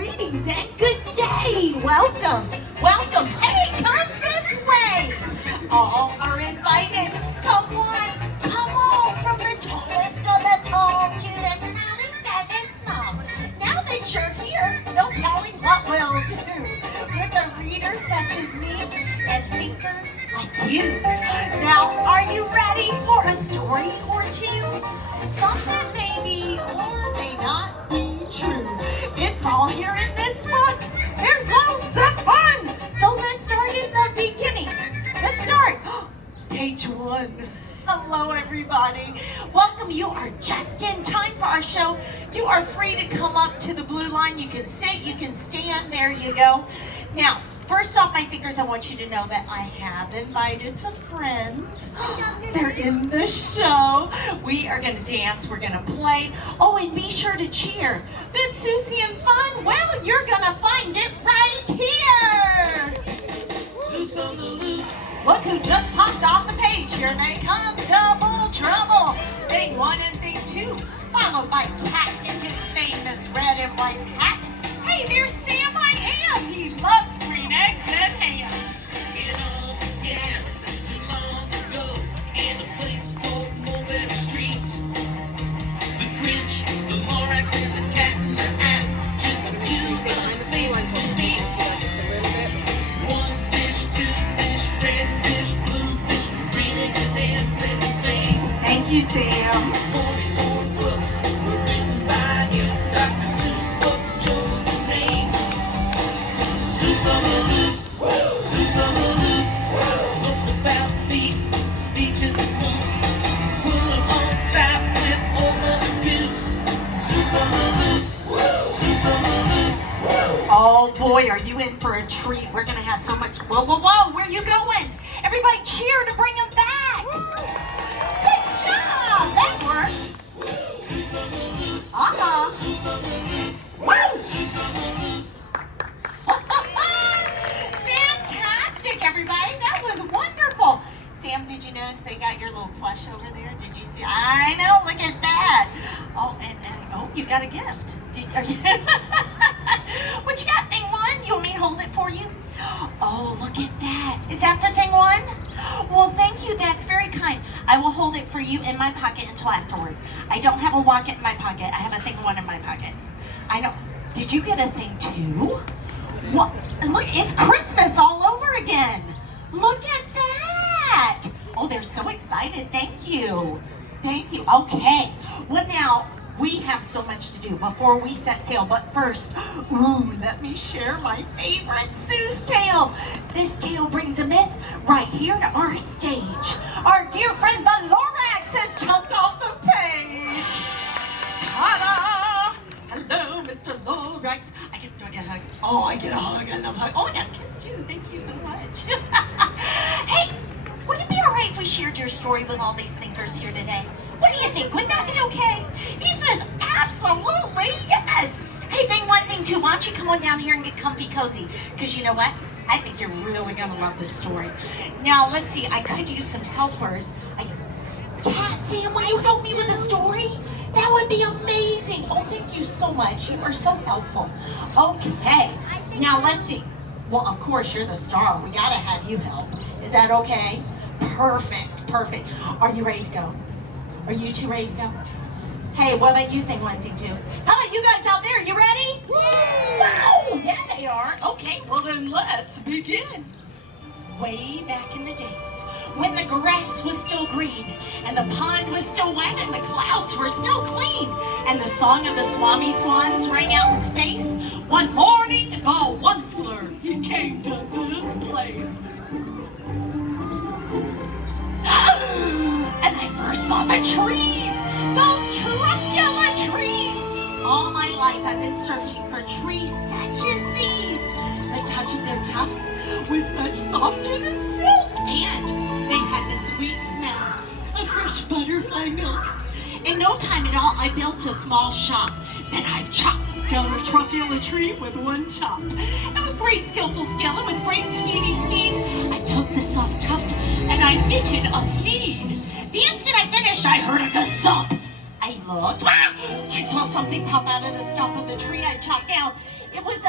greetings and good day. Welcome, welcome. Hey, come this way. All are invited. Come on, from the tallest of the tall to the smallest of the small. Now that you're here, no telling what we'll do with a reader such as me and thinkers like you. Now, are you ready for a story or two? Something maybe or may not be true. It's all here in this book. There's loads of fun. So let's start at the beginning. Let's start. Page 1. Hello, everybody. Welcome. You are just in time for our show. You are free to come up to the blue line. You can sit, you can stand. There you go. Now, first off, my thinkers, I want you to know that I have invited some friends. They're in the show. We are going to dance. We're going to play. Oh, and be sure to cheer. Good Susie and fun? Well, you're going to find it right here. Look who just popped off the page. Here they come. Double trouble. Thing 1 and thing 2. Followed by Cat in his famous red and white hat. Hey, there's Sam I Am. He loves green eggs and ham. It all began too long ago in a place called Mulberry Street. The Grinch, the Lorax, and the Cat in the Hat. Just a few other faces to meet. One fish, two fish, red fish, blue fish, green eggs and ham, and Spain. Thank you, Sam. 44 books were written by him. Dr. Seuss was the chosen name. Seuss on the loose, Seuss on the loose. Books about feet, speeches and moves. Put 'em on top with old Mother Goose. Seuss on the loose, Seuss on the loose. Oh boy, are you in for a treat. We're going to have so much. Whoa, whoa, whoa. Where are you going? Everybody cheer to bring them back. Good job. That worked. Seuss on the loose, Uh-huh. Seuss on the loose, Woo! Seuss on the loose. Fantastic, everybody. That was wonderful. Sam, did you notice they got your little plush over there? Did you see? I know. Look at that. Oh, and oh, you got a gift. Are you what you got, thing 1? You want me to hold it for you? Oh, look at that. Is that for thing 1? Well, thank you. That's very kind. I will hold it for you in my pocket until afterwards. I don't have a wallet in my pocket. I have a thing 1 in my pocket. I know. Did you get a thing 2? What? Look, it's Christmas all over again. Look at that. Oh, they're so excited. Thank you. Thank you. Okay. Well, now, we have so much to do before we set sail. But first, let me share my favorite Seuss tale. This tale brings a myth right here to our stage. Our dear friend, the Lorax, has jumped off the page. Ta-da! Hello, Mr. Lorax. Do I get a hug? Oh, I get a hug. I love hugs. Oh, I got a kiss too. Thank you so much. Hey, would it be all right if we shared your story with all these thinkers here today? What do you think? Would that be okay? He says, absolutely, yes. Hey, thing 1, thing 2, why don't you come on down here and get comfy cozy? Because you know what? I think you're really going to love this story. Now, let's see. I could use some helpers. Cat, Sam, will you help me with the story? That would be amazing. Oh, thank you so much. You are so helpful. Okay. Now, let's see. Well, of course, you're the star. We got to have you help. Is that okay? Perfect. Perfect. Are you ready to go? Are you two ready to go? Hey, what about you, thing 1, thing 2? How about you guys out there? You ready? Wow! Yeah, they are. Okay, well then let's begin. Way back in the days, when the grass was still green, and the pond was still wet, and the clouds were still clean, and the song of the Swami Swans rang out in space, one morning the Onceler, he came to this place. And I first saw the trees, those truffula trees. All my life I've been searching for trees such as these. The touch of their tufts was much softer than silk, and they had the sweet smell of fresh butterfly milk. In no time at all, I built a small shop. Then I chopped down a truffula tree with one chop. And with great skillful skill and with great speedy speed, I took the soft tuft and I knitted a bead. The instant I finished, I heard a gazump. I looked. Ah! I saw something pop out of the stump of the tree I chopped down. It was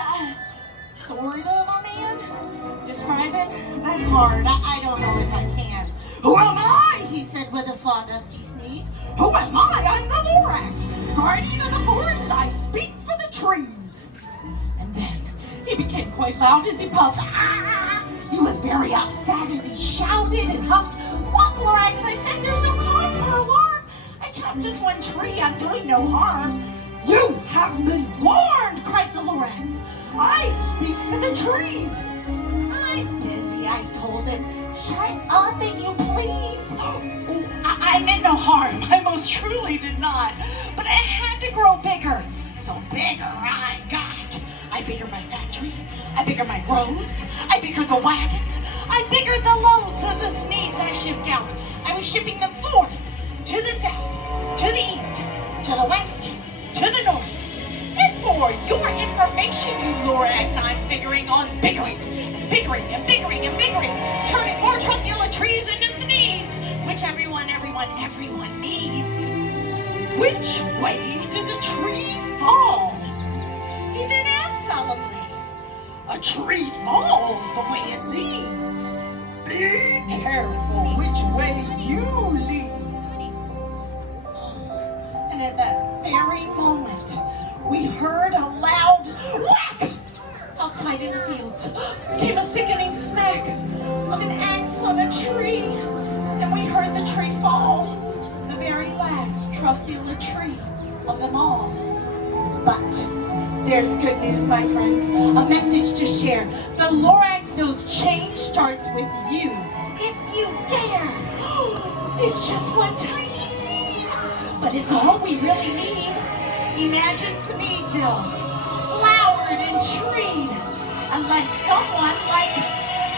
sort of a man. Describe him? That's hard. I don't know if I can. Who am I? He said with a sawdusty sneeze. Who am I? I'm the Lorax, guardian of the forest. I speak for the trees. And then he became quite loud as he puffed. Ah! He was very upset as he shouted and huffed. Look, Lorax, I said there's no cause for alarm. I chopped just one tree. I'm doing no harm. You have been warned, cried the Lorax. I speak for the trees. I'm busy, I told him. Shut up if you please. Oh, I meant no harm. I most truly did not. But I had to grow bigger. So bigger I got. I bigger my factory. I bigger my roads. I bigger the wagons. I bigger the loads of the needs I shipped out. I was shipping them forth, to the south, to the east, to the west, to the north. And for your information, you Lorax, I'm figuring on biggering and biggering and biggering and biggering, turning more truffula trees into the needs, which everyone needs. Which way does a tree fall? He then asked solemnly. A tree falls the way it leans. Be careful which way you lean. And at that very moment, we heard a loud whack outside in the fields. Came a sickening smack of an axe on a tree. Then we heard the tree fall, the very last truffula tree of them all. But there's good news, my friends, a message to share. The Lorax knows change starts with you, if you dare. It's just one tiny seed, but it's all we really need. Imagine Meadville, flowered and treed, unless someone like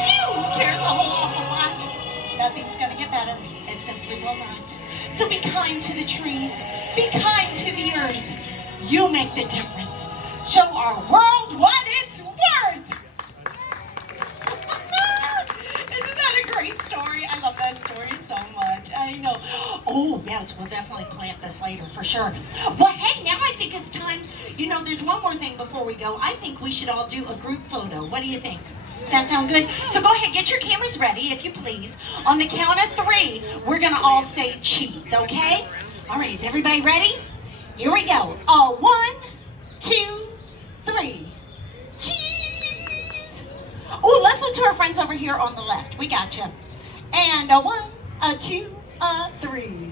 you cares a whole awful lot. Nothing's gonna get better. It simply will not. So be kind to the trees. Be kind to the earth. You make the difference. Show our world what it's worth. Isn't that a great story? I love that story so much. I know. Oh, yes, we'll definitely plant this later for sure. Well, hey, now I think it's time. You know, there's one more thing before we go. I think we should all do a group photo. What do you think? Does that sound good? So go ahead, get your cameras ready, if you please. On the count of 3, we're going to all say cheese, okay? All right, is everybody ready? Here we go. 1, 2, 3. Cheese! Oh, let's look to our friends over here on the left. We got you. And 1, 2, 3.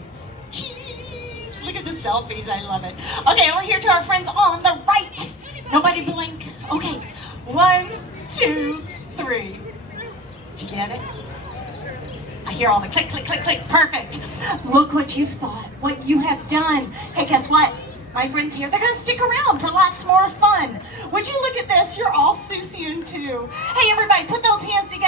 Cheese! Look at the selfies. I love it. Okay, over here to our friends on the right. Nobody blink. Okay. 1, 2, 3. Did you get it? I hear all the click, click, click, click. Perfect. Look what you've thought, what you have done. Hey, guess what? My friends here, they're going to stick around for lots more fun. Would you look at this? You're all Susian too. Hey, everybody, put those hands together.